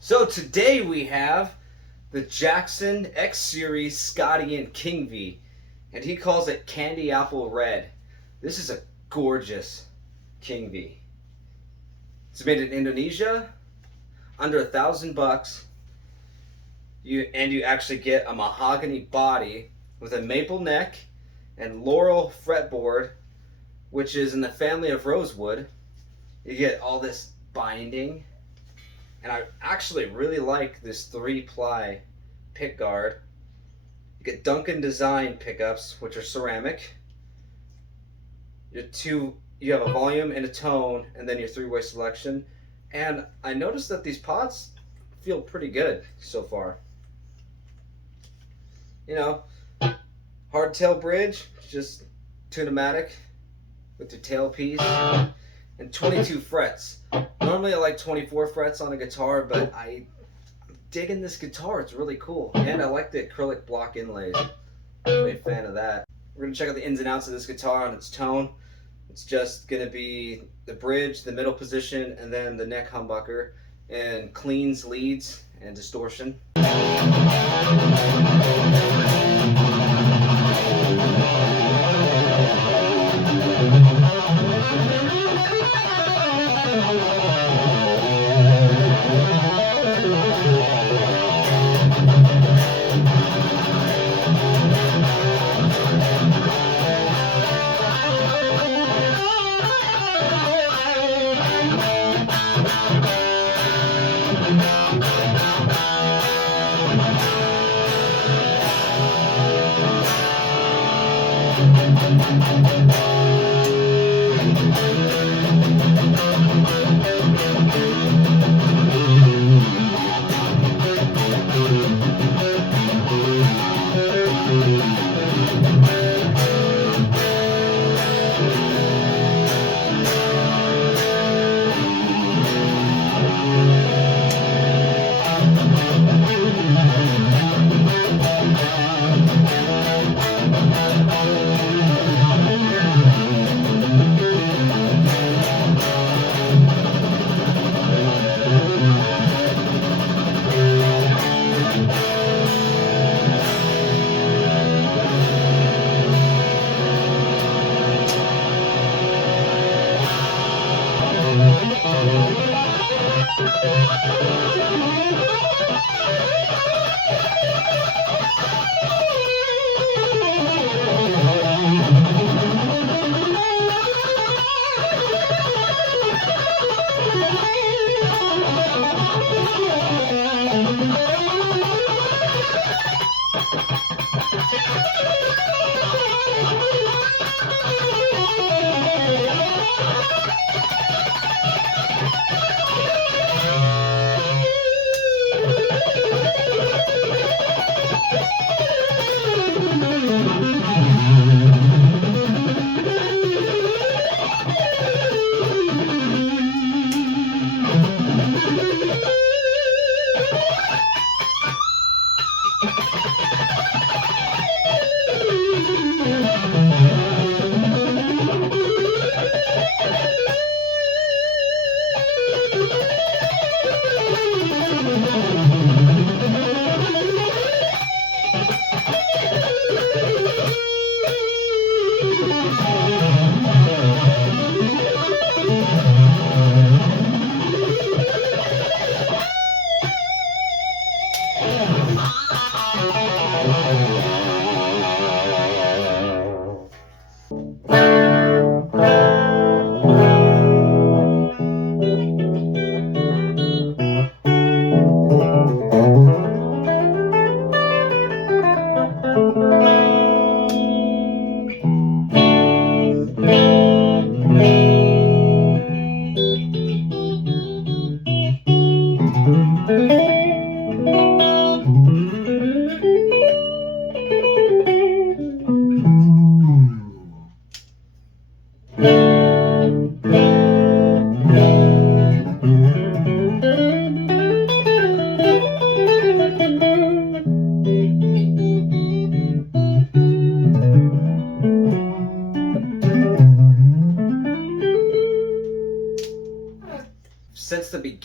So today we have the Jackson X Series Scotty and King V, and he calls it Candy Apple Red. This is a gorgeous King V. It's made in Indonesia, under $1,000. You actually get a mahogany body with a maple neck and laurel fretboard, which is in the family of rosewood. You get all this binding. And I actually really like this 3-ply pick guard. You get Duncan design pickups, which are ceramic. You have a volume and a tone, and then your 3-way selection. And I noticed that these pods feel pretty good so far. You know, hardtail bridge, just tune-o-matic with your tailpiece, and 22 frets. Normally I like 24 frets on a guitar, but I'm digging this guitar. It's really cool. And I like the acrylic block inlays. I'm really a fan of that. We're going to check out the ins and outs of this guitar and its tone. It's just going to be the bridge, the middle position, and then the neck humbucker, and cleans, leads, and distortion.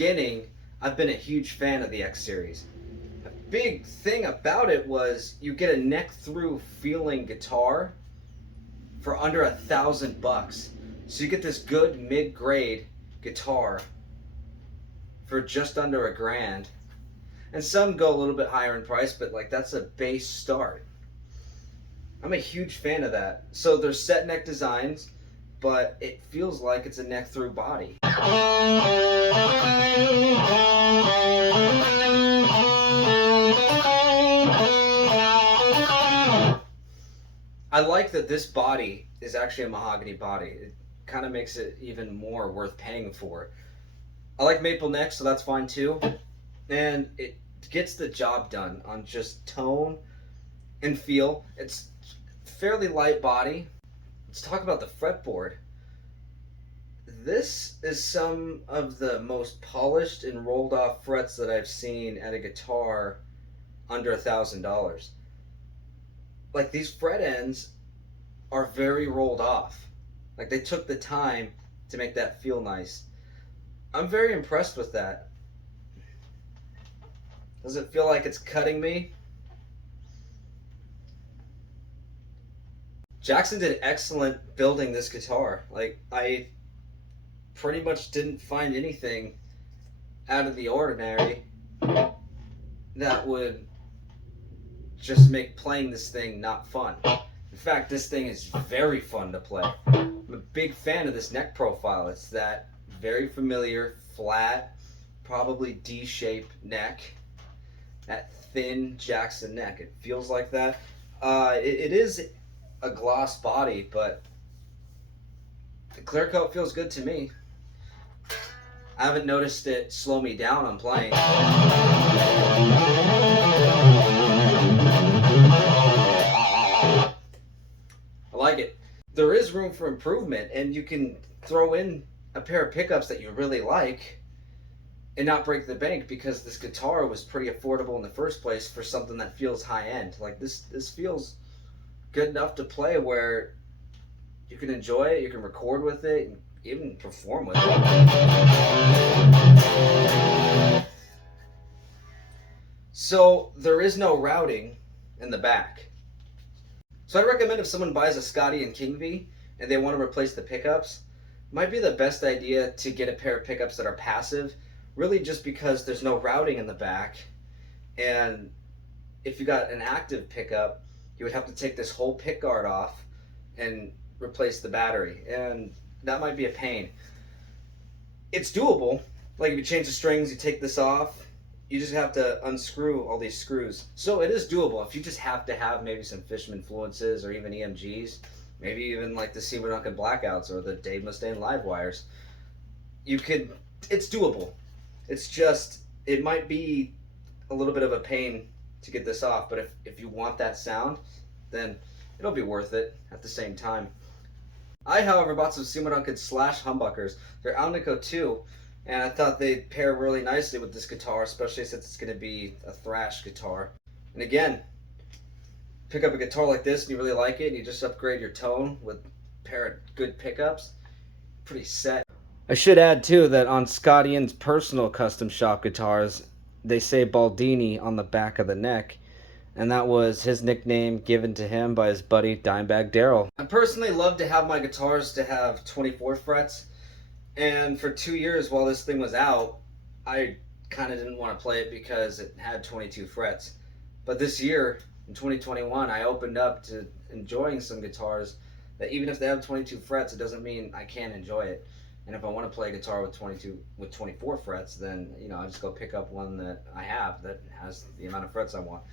beginning, I've been a huge fan of the X series. A big thing about it was you get a neck through feeling guitar for under $1,000. So you get this good mid-grade guitar for just under $1,000. And some go a little bit higher in price, but like that's a base start. I'm a huge fan of that. So there's set neck designs, but it feels like it's a neck through body. I like that this body is actually a mahogany body. It kind of makes it even more worth paying for. I like maple neck, so that's fine too. And it gets the job done on just tone and feel. It's fairly light body. Let's talk about the fretboard. This is some of the most polished and rolled off frets that I've seen at a guitar under $1,000. Like, these fret ends are very rolled off. Like, they took the time to make that feel nice. I'm very impressed with that. Does it feel like it's cutting me? Jackson did excellent building this guitar. Like, I pretty much didn't find anything out of the ordinary that would just make playing this thing not fun. In fact, this thing is very fun to play. I'm a big fan of this neck profile. It's that very familiar, flat, probably D-shaped neck. That thin Jackson neck. It feels like that. It is a gloss body, but the clear coat feels good to me. I haven't noticed it slow me down on playing. I like it. There is room for improvement, and you can throw in a pair of pickups that you really like and not break the bank, because this guitar was pretty affordable in the first place for something that feels high end. Like, this feels good enough to play where you can enjoy it, you can record with it, and even perform with it. So there is no routing in the back. So I recommend if someone buys a Scotty and King V and they want to replace the pickups, it might be the best idea to get a pair of pickups that are passive, really just because there's no routing in the back. And if you got an active pickup, you would have to take this whole pick guard off and replace the battery, and that might be a pain. It's doable. Like, if you change the strings, you take this off, you just have to unscrew all these screws. So it is doable. If you just have to have maybe some Fishman influences or even EMGs, maybe even like the Seymour Duncan Blackouts or the Dave Mustaine live wires, you could, it's doable. It's just, it might be a little bit of a pain to get this off, but if you want that sound, then it'll be worth it at the same time. I, however, bought some Seymour Duncan slash humbuckers. They're Alnico 2, and I thought they'd pair really nicely with this guitar, especially since it's going to be a thrash guitar. And again, pick up a guitar like this and you really like it, and you just upgrade your tone with a pair of good pickups, pretty set. I should add, too, that on Scott Ian's personal custom shop guitars, they say Baldini on the back of the neck, and that was his nickname given to him by his buddy Dimebag Darrell. I personally love to have my guitars to have 24 frets, and for 2 years while this thing was out, I kind of didn't want to play it because it had 22 frets. But this year, in 2021, I opened up to enjoying some guitars that even if they have 22 frets, it doesn't mean I can't enjoy it. And if I want to play a guitar with 24 frets, then, you know, I just go pick up one that I have that has the amount of frets I want.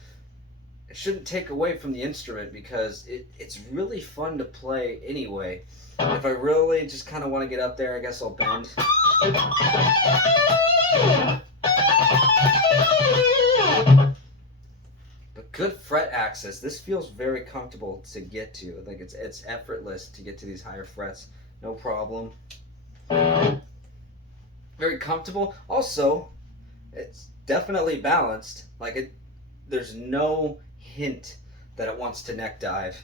It shouldn't take away from the instrument because it's really fun to play anyway. And if I really just kind of want to get up there, I guess I'll bend. But good fret access. This feels very comfortable to get to. Like, it's effortless to get to these higher frets. No problem. Very comfortable. Also, it's definitely balanced. Like, there's no hint that it wants to neck dive.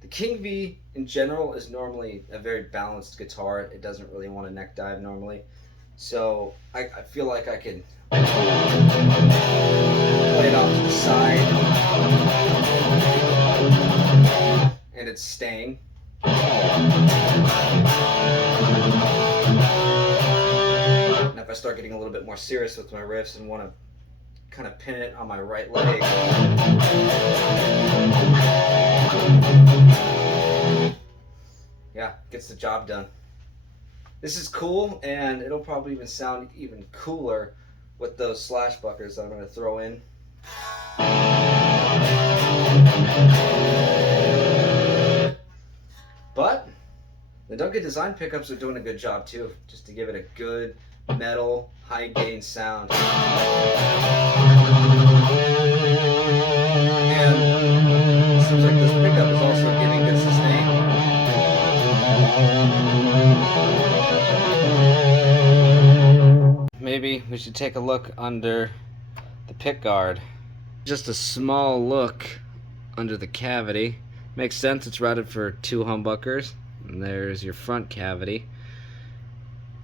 The King V in general is normally a very balanced guitar. It doesn't really want to neck dive normally. So I feel like I can play it off to the side, and it's staying. And if I start getting a little bit more serious with my riffs and want to kind of pin it on my right leg, yeah, gets the job done. This is cool, and it'll probably even sound even cooler with those slash buckers that I'm going to throw in. But the Duncan Design pickups are doing a good job too, just to give it a good metal, high gain sound. And it seems like this pickup is also giving good sustain. Maybe we should take a look under the pick guard. Just a small look under the cavity. Makes sense, it's routed for 2 humbuckers. And there's your front cavity.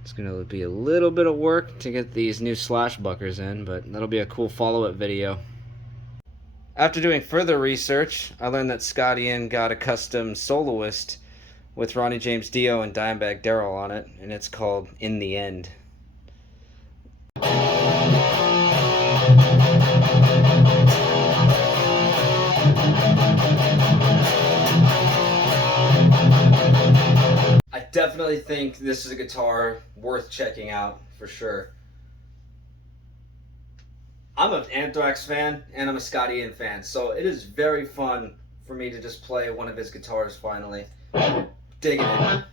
It's going to be a little bit of work to get these new slash buckers in, but that'll be a cool follow-up video. After doing further research, I learned that Scotty Ian got a custom soloist with Ronnie James Dio and Dimebag Darrell on it, and it's called In the End. I definitely think this is a guitar worth checking out for sure. I'm an Anthrax fan and I'm a Scotty Ian fan, so it is very fun for me to just play one of his guitars finally. Digging it.